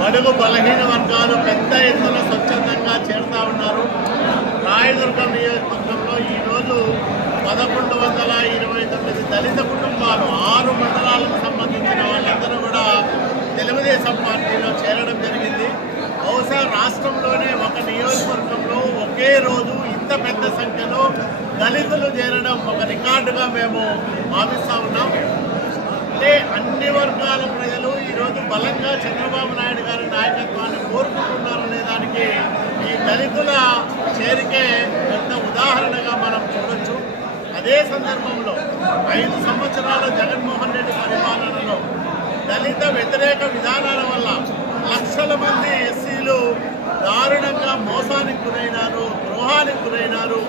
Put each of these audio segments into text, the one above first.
బడుగు బలహీన వర్గాలు పెద్ద ఎత్తున స్వచ్ఛందంగా చేరుతా ఉన్నారు. రాయదుర్గ నియోజకవర్గంలో ఈరోజు పదకొండు వందల ఇరవై తొమ్మిది దళిత కుటుంబాలు ఆరు మండలాలకు సంబంధించిన వాళ్ళందరూ కూడా తెలుగుదేశం పార్టీలో చేరడం జరిగింది. బహుశా రాష్ట్రంలోనే ఒక నియోజకవర్గంలో ఒకే రోజు ఇంత పెద్ద సంఖ్యలో దళితులు చేరడం ఒక రికార్డుగా మేము భావిస్తూ ఉన్నాం. అంటే అన్ని వర్గాల ప్రజలు బలంగా చంద్రబాబు నాయుడు గారి నాయకత్వాన్ని కోరుకుంటున్నారనే దానికి ఈ దళితుల చేరికే పెద్ద ఉదాహరణగా మనం చూడొచ్చు. అదే సందర్భంలో ఐదు సంవత్సరాల జగన్మోహన్ రెడ్డి పరిపాలనలో దళిత వ్యతిరేక విధానాల వల్ల లక్షల మంది ఎస్సీలు దారుణంగా మోసానికి గురైనారు ద్రోహానికి గురైనారు.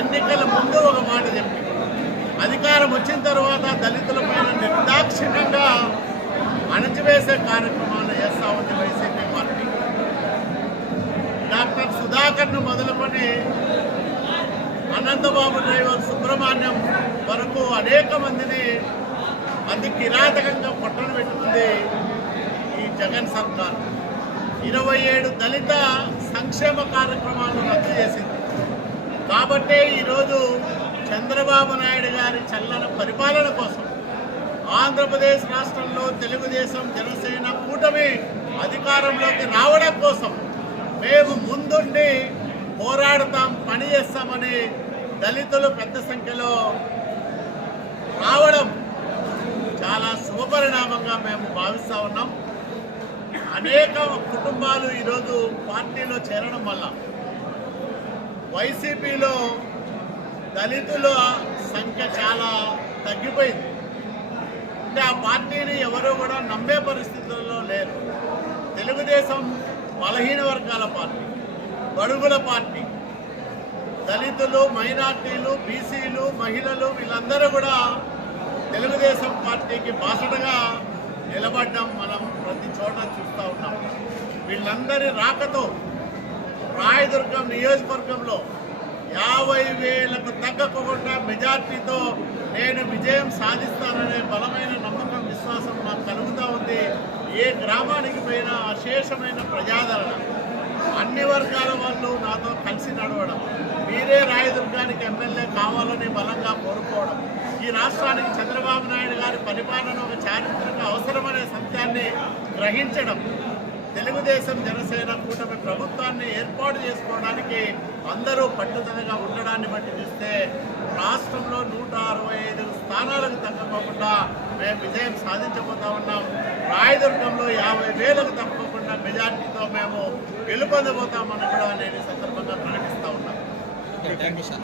ఎన్నికల ముందు ఒక మాట చెప్పి అధికారం వచ్చిన తర్వాత దళితుల పైన నిర్దాక్షిణ్యంగా చేసే కార్యక్రమాలు చేస్తా ఉంది వైసీపీ పార్టీ. డాక్టర్ సుధాకర్ను మొదలుకొని అనంతబాబు డ్రైవర్ సుబ్రహ్మణ్యం వరకు అనేక మందిని అతి కిరాతకంగా పొట్టన పెట్టుకుంది ఈ జగన్ సర్కార్. ఇరవై ఏడు దళిత సంక్షేమ కార్యక్రమాలను రద్దు చేసింది. కాబట్టే ఈరోజు చంద్రబాబు నాయుడు గారి చల్లన పరిపాలన కోసం ఆంధ్రప్రదేశ్ రాష్ట్రంలో తెలుగుదేశం జనసేన కూటమి అధికారంలోకి రావడం కోసం మేము ముందుండి పోరాడతాం పని చేస్తామని దళితులు పెద్ద సంఖ్యలో రావడం చాలా శుభపరిణామంగా మేము భావిస్తూ ఉన్నాం. అనేక కుటుంబాలు ఈరోజు పార్టీలో చేరడం వల్ల వైసీపీలో దళితుల సంఖ్య చాలా తగ్గిపోయింది. అంటే ఆ పార్టీని ఎవరు కూడా నమ్మే పరిస్థితుల్లో లేరు. తెలుగుదేశం బలహీన వర్గాల పార్టీ బడుగుల పార్టీ. దళితులు మైనార్టీలు బీసీలు మహిళలు వీళ్ళందరూ కూడా తెలుగుదేశం పార్టీకి బాసటగా నిలబడ్డం మనం ప్రతి చోట చూస్తూ ఉన్నాం. వీళ్ళందరి రాకతో రాయదుర్గం నియోజకవర్గంలో యాభై వేలకు తగ్గకుండా మెజార్టీతో నేను విజయం సాధిస్తాననే బలమైన నమ్మకం విశ్వాసం నాకు కలుగుతూ ఉంది. ఏ గ్రామానికి పోయినా అశేషమైన ప్రజాదరణ. అన్ని వర్గాల వాళ్ళు నాతో కలిసి నడవడం మీరే రాయదుర్గానికి ఎమ్మెల్యే కావాలని బలంగా కోరుకోవడం. ఈ రాష్ట్రానికి చంద్రబాబు నాయుడు గారి పరిపాలన ఒక చారిత్రక అవసరమనే సత్యాన్ని గ్రహించడం. తెలుగుదేశం జనసేన కూటమి ప్రభుత్వాన్ని ఏర్పాటు చేసుకోవడానికి అందరూ పట్టుదలగా ఉండడాన్ని బట్టి చూస్తే రాష్ట్రంలో నూట అరవై ఐదు స్థానాలకు తగ్గకోకుండా మేము విజయం సాధించబోతా ఉన్నాం. రాయదుర్గంలో యాభై వేలకు తప్పకుండా మెజార్టీతో మేము గెలుపొందబోతామని కూడా నేను ఈ సందర్భంగా ప్రకటిస్తూ ఉన్నాను. Thank you sir